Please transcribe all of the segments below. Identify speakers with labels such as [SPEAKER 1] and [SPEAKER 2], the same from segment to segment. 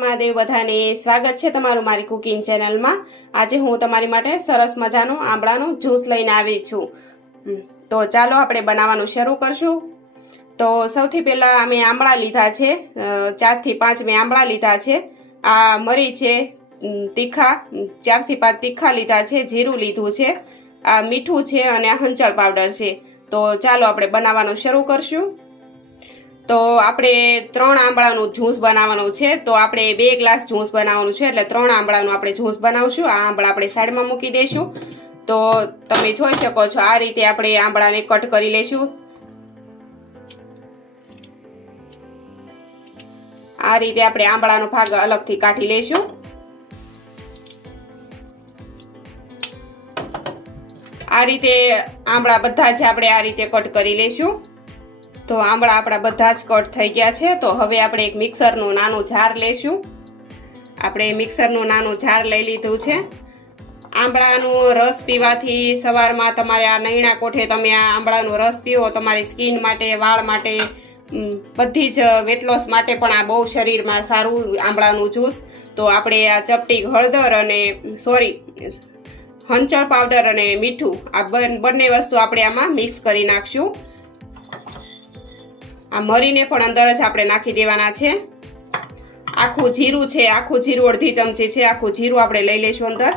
[SPEAKER 1] મહાદેવ બધાને. સ્વાગત છે તમારું મારી કુકિંગ ચેનલમાં આજે હું તમારી માટે સરસ મજાનું આંબળાનું જ્યુસ લઈને આવી છું. તો ચાલો આપણે બનાવવાનું શરૂ કરશું. તો સૌથી પહેલાં અમે આંબળા લીધા છે. ચારથી પાંચ મેં આંબળા લીધા છે. આ મરી છે તીખા ચારથી પાંચ તીખા લીધા છે, જીરું લીધું છે. આ મીઠું છે અને આ હંચળ પાવડર છે. તો ચાલો આપણે બનાવવાનું શરૂ કરશું. તો આપણે ત્રણ આંબળાનું જ્યુસ બનાવવાનું છે. તો આપણે બે ગ્લાસ જ્યુસ બનાવવાનું છે. એટલે ત્રણ આંબળાનું આપણે જ્યુસ બનાવશું. આ આંબળા આપણે સાઈડમાં મૂકી દઈશું. તો તમે જોઈ શકો છો, આ રીતે આપણે આંબળાને કટ કરી લઈશું. આ રીતે આપણે આંબળાનો ભાગ અલગથી કાઢી લઈશું. આ રીતે આંબળા બધા જ આપણે આ રીતે કટ કરી લઈશું. તો આંબળા આપણા બધા જ કટ થઈ ગયા છે. તો હવે આપણે એક મિક્સરનું નાનું જાર લઈશું આપણે મિક્સરનું નાનું જાર લઈ લીધું છે. આંબળાનું રસ પીવાથી સવારમાં તમારે આ નૈણા કોઠે તમે આ આંબળાનો રસ પીવો, તમારી સ્કિન માટે, વાળ માટે બધી જ વેટ લોસ માટે પણ આ બહુ શરીરમાં સારું આંબળાનું જ્યુસ તો આપણે આ ચપટી હળદર અને સોરી હંચળ પાવડર અને મીઠું આ બંને વસ્તુ આપણે આમાં મિક્સ કરી નાખશું. આ મરીને પણ અંદર જ આપણે નાખી દેવાના છે. આખું જીરું છે, આખું જીરું અડધી ચમચી છે, આખું જીરું આપણે લઈ લઈશું અંદર.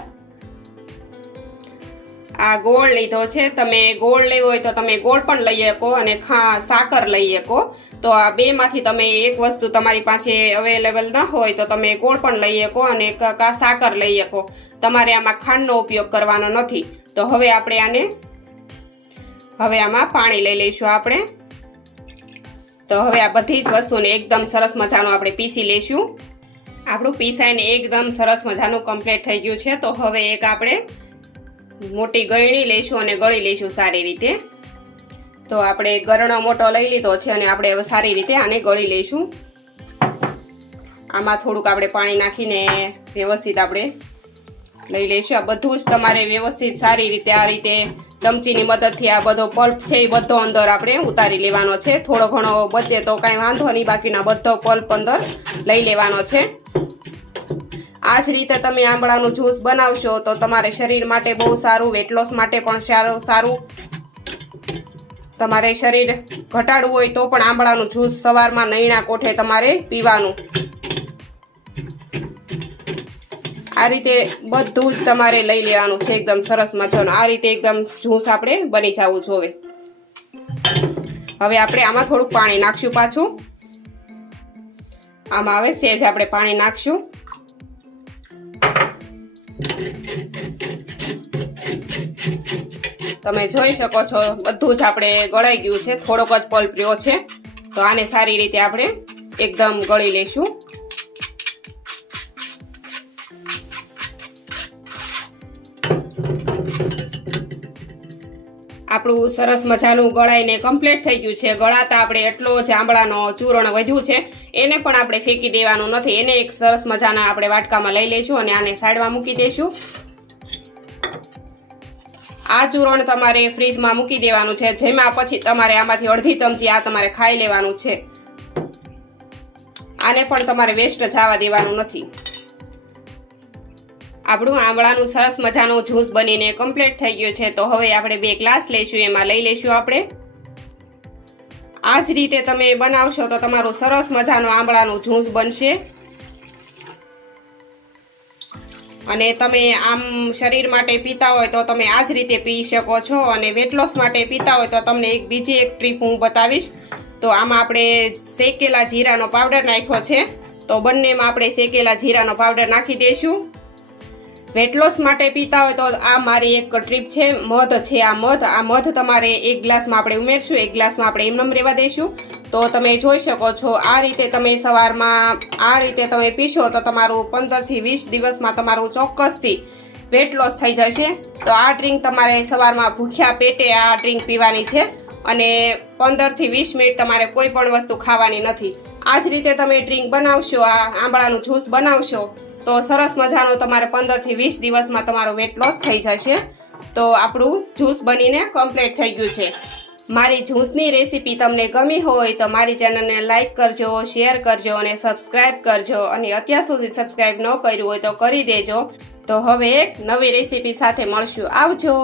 [SPEAKER 1] આ ગોળ લીધો છે, તમે ગોળ લેવો હોય તો તમે ગોળ પણ લઈ શકો અને ખા, સાકર લઈ શકો. તો આ બેમાંથી તમે એક વસ્તુ તમારી પાસે અવેલેબલ ન હોય તો તમે ગોળ પણ લઈ શકો અને ક- સાકર લઈ શકો. તમારે આમાં ખાંડનો ઉપયોગ કરવાનો નથી. તો હવે આપણે આને, હવે આમાં પાણી લઈ લઈશું આપણે. તો હવે આ બધી જ વસ્તુને એકદમ સરસ મજાનું આપણે પીસી લઈશું આપણું પીસાઈને એકદમ સરસ મજાનું કમ્પ્લીટ થઈ ગયું છે. તો હવે એક આપણે મોટી ગળણી લઈશું અને ગળી લઈશું સારી રીતે. તો આપણે ગરણો મોટો લઈ લીધો છે અને આપણે હવે સારી રીતે આને ગળી લઈશું આમાં થોડુંક આપણે પાણી નાખીને વ્યવસ્થિત આપણે લઈ લઈશું આ બધું જ તમારે વ્યવસ્થિત સારી રીતે આ રીતે ચમચીની મદદથી આ બધો પલ્પ છે એ બધો અંદર આપણે ઉતારી લેવાનો છે. થોડો ઘણો બચે તો કાંઈ વાંધો નહીં, બાકીના બધો પલ્પ અંદર લઈ લેવાનો છે. આ જ રીતે તમે આંબળાનું જ્યુસ બનાવશો તો તમારે શરીર માટે બહુ સારું વેટ લોસ માટે પણ સારું સારું. તમારે શરીર ઘટાડવું હોય તો પણ આંબળાનું જ્યુસ સવારમાં નૈણા કોઠે તમારે પીવાનું. આ રીતે બધું જ તમારે લઈ લેવાનું છે. એકદમ સરસ મજાનું. આ રીતે એકદમ જ્યુસ આપણે બની જવું જોવે હવે. આપણે આમાં થોડુંક પાણી નાખશું પાછું. આમાં હવે સેજ આપણે પાણી નાખશું. તમે જોઈ શકો છો, બધું જ આપણે ગળાઈ ગયું છે. થોડોક જ પલ્પ રહ્યો છે. તો આને સારી રીતે આપણે એકદમ ગળી લઈશું આપણું સરસ મજાનું ગળાઈને કમ્પ્લીટ થઈ ગયું છે. ગળાતા આપણે એટલો જ આંબળાનો ચૂરણ વધ્યું છે. એને પણ આપણે ફેંકી દેવાનું નથી. એને એક સરસ મજાના આપણે વાટકામાં લઈ લઈશું અને આને સાઈડમાં મૂકી દઈશું. આ ચૂરણ તમારે ફ્રીજમાં મૂકી દેવાનું છે. જેમાં પછી તમારે આમાંથી અડધી ચમચી આ તમારે ખાઈ લેવાનું છે. આને પણ તમારે વેસ્ટ જવા દેવાનું નથી. આપણું આંબળાનું સરસ મજાનું જ્યુસ બનીને કમ્પ્લીટ થઈ ગયું છે. તો હવે આપણે બે ગ્લાસ લઈશું, એમાં લઈ લઈશું આપણે. આ જ રીતે તમે બનાવશો તો તમારું સરસ મજાનું આંબળાનું જ્યુસ બનશે. અને તમે આમ શરીર માટે પીતા હોય તો તમે આ જ રીતે પી શકો છો. અને વેટ લોસ માટે પીતા હોય તો તમને એક બીજી એક ટ્રીપ હું બતાવીશ. તો આમાં આપણે શેકેલા જીરાનો પાવડર નાખ્યો છે. તો બંનેમાં આપણે શેકેલા જીરાનો પાવડર નાખી દઈશું. વેટ લોસ માટે પીતા હોય તો આ મારી એક ટ્રીપ છે. મધ છે આ મધ. આ મધ તમારે એક ગ્લાસમાં આપણે ઉમેરશું. એક ગ્લાસમાં આપણે એમનેમ રહેવા દઈશું તો તમે જોઈ શકો છો, આ રીતે તમે સવારમાં આ રીતે તમે પીશો તો તમારું પંદરથી વીસ દિવસમાં તમારું ચોક્કસથી વેટ લોસ થઈ જશે. તો આ ડ્રિંક તમારે સવારમાં ભૂખ્યા પેટે આ ડ્રિંક પીવાની છે અને પંદરથી વીસ મિનિટ તમારે કોઈ પણ વસ્તુ ખાવાની નથી. આ જ રીતે તમે ડ્રિંક બનાવશો, આ આંબળાનું જ્યુસ બનાવશો તો સરસ મજાનું તમારે પંદરથી વીસ દિવસમાં તમારો વેટ લોસ થઈ જશે. તો આપણું જ્યુસ બનીને કમ્પ્લીટ થઈ ગયું છે. મારી જ્યુસની રેસીપી તમને ગમી હોય તો મારી ચેનલને લાઇક કરજો શેર કરજો અને સબસ્ક્રાઇબ કરજો. અને અત્યાર સુધી સબસ્ક્રાઇબ ન કર્યું હોય તો કરી દેજો. તો હવે એક નવી રેસીપી સાથે મળશું. આવજો!